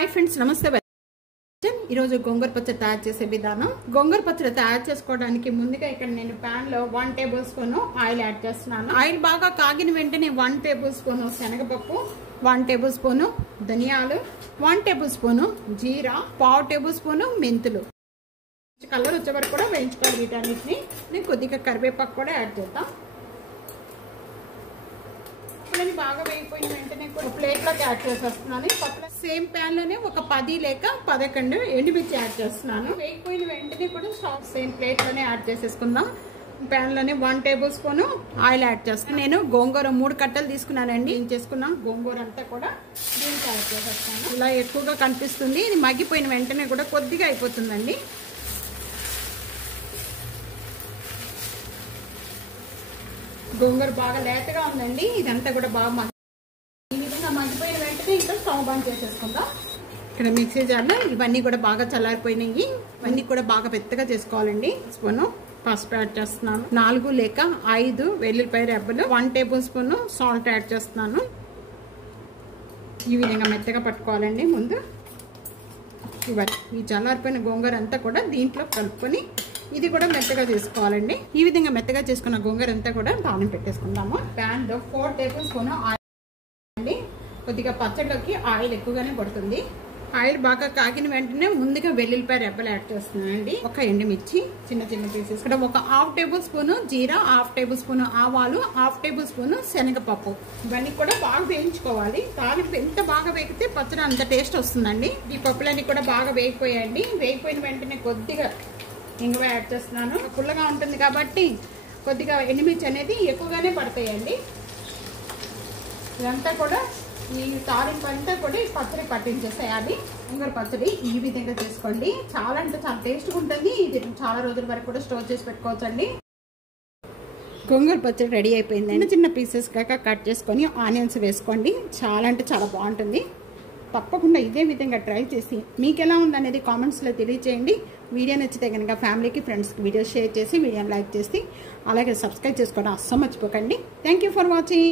hi friends नमस्ते ఈరోజు గోంగూర పచ్చడి తయారు చేసే విధానం గోంగూర పచ్చడి తయారు చేసుకోవడానికి ముందుగా ఇక్కడ నేను పాన్ లో 1 టేబుల్ స్పూన్ ఆయిల్ యాడ్ చేస్తున్నాను ఆయిల్ బాగా కాగిన వెంటనే 1 టేబుల్ స్పూన్ శనగపప్పు 1 టేబుల్ స్పూన్ ధనియాలు 1 టేబుల్ స్పూన్ జీరా 1/2 టేబుల్ స్పూన్ మెంతులు కలర్ వచ్చే వరకు కూడా వేయించుకోవాలి వీటన్నిటిని నేను కొద్దిగా కరివేపాకు కూడా యాడ్ చేద్దాం బాగా వేగిపోయిన వెంటనే ప్లేట్ లోకి యాడ్ చేసేస్తున్నాను సేమ్ ప్యాన్ లోనే ఒక 10 లేక 11 ఎండుమిర్చి యాడ్ చేస్తున్నాను వేగిపోయిన వెంటనే కూడా సేమ్ ప్లేట్ లోనే యాడ్ చేసేసుకుందాం ప్యాన్ లోనే 1 టేబుల్ స్పూన్ ఆయిల్ యాడ్ చేస్తాను నేను గోంగూర 3 కట్టలు తీసుకున్నానండి ఏం చేసుకున్నాం గోంగూర అంతా కూడా దీనికి యాడ్ చేసేస్తాను ఇలా ఎక్కువగా కనిపిస్తుంది ఇది మగ్గిపోయిన వెంటనే కూడా కొద్దిగా అయిపోతుందండి గోంగూర బాగా లేతగా ఉందండి ఇదంతా కూడా బాగా ఈ విధంగా మగ్గిపోయిన వెంటనే ఇంకా స్టవ్ బంద్ చేసేసుకుందాం ఇక్కడ మిక్సీ జార్లో ఇవన్నీ కూడా బాగా చల్లారిపోయినాయి ఇవన్నీ కూడా బాగా పెద్దగా చేసుకోవాలండి స్పూన్ పసుపు యాడ్ చేస్తున్నాను 4 లేక 5 వెల్లుల్లిపాయ రెబ్బలు 1 టేబుల్ స్పూన్ సాల్ట్ యాడ్ చేస్తున్నాను ఈ విధంగా మెత్తగా పట్టుకోవాలండి ముందు ఇవన్నీ ఈ చల్లారిపోయిన గోంగూర అంతా కూడా దీంట్లో కలుపుకొని ఇది కూడా మెత్తగా చేసుకోవాలండి ఈ విధంగా మెత్తగా చేసుకున్న గోంగూర అంతా కూడా తాలింపు పెట్టేసుకుందాము ప్యాన్ లో 4 టేబుల్ స్పూన్ ఆయిల్ అండి కొద్దిగా పచ్చడిలోకి ఆయిల్ ఎక్కువగానే పడుతుంది ఆయిల్ బాగా కాగిన వెంటనే ముందుగా వెల్లుల్లిపాయ రెబ్బలు యాడ్ చేస్తున్నానండి ఒక ఎండుమిర్చి చిన్న చిన్న పీసెస్ ఇక్కడ ఒక 1/2 టేబుల్ స్పూన్ జీరా 1/2 టేబుల్ స్పూన్ ఆవాలు 1/2 టేబుల్ స్పూన్ శనగపప్పు ఇవన్నీ కూడా బాగా వేయించుకోవాలి తాలింపు ఎంత బాగా వేగితే పచ్చడి అంత టేస్ట్ వస్తుందండి ఈ పప్పులన్నీ కూడా బాగా వేగిపోయాయండి వేగిపోయిన వెంటనే కొద్దిగా ఇంగువ యాడ్ చేస్తున్నాను పుల్లగా ఉంటుంది కాబట్టి కొద్దిగా ఎండుమిర్చి అనేది ఎక్కువగానే పడతాయండి ఇదంతా కూడా ఈ తాలింపు అంతా కూడా ఈ పచ్చడి పట్టించేసేయాలి గోంగూర పచ్చడి ఈ విధంగా చేసుకోండి చాలా అంటే చాలా టేస్ట్గా ఉంటుంది ఇది చాలా రోజుల వరకు కూడా స్టోర్ చేసి పెట్టుకోవచ్చండి గోంగూర పచ్చడి రెడీ అయిపోయింది చిన్న చిన్న పీసెస్ కాక కట్ చేసుకొని ఆనియన్స్ వేసుకోండి చాలా అంటే చాలా బాగుంటుంది తప్పకుండా ఇదే విధంగా ట్రై చేసి మీకు ఎలా ఉందనేది కామెంట్స్లో తెలియచేయండి వీడియో నచ్చితే కనుక ఫ్యామిలీకి ఫ్రెండ్స్కి వీడియో షేర్ చేసి వీడియోని లైక్ చేసి అలాగే సబ్స్క్రైబ్ చేసుకోవడం అస్సలు మర్చిపోకండి థ్యాంక్ యూ ఫర్ వాచింగ్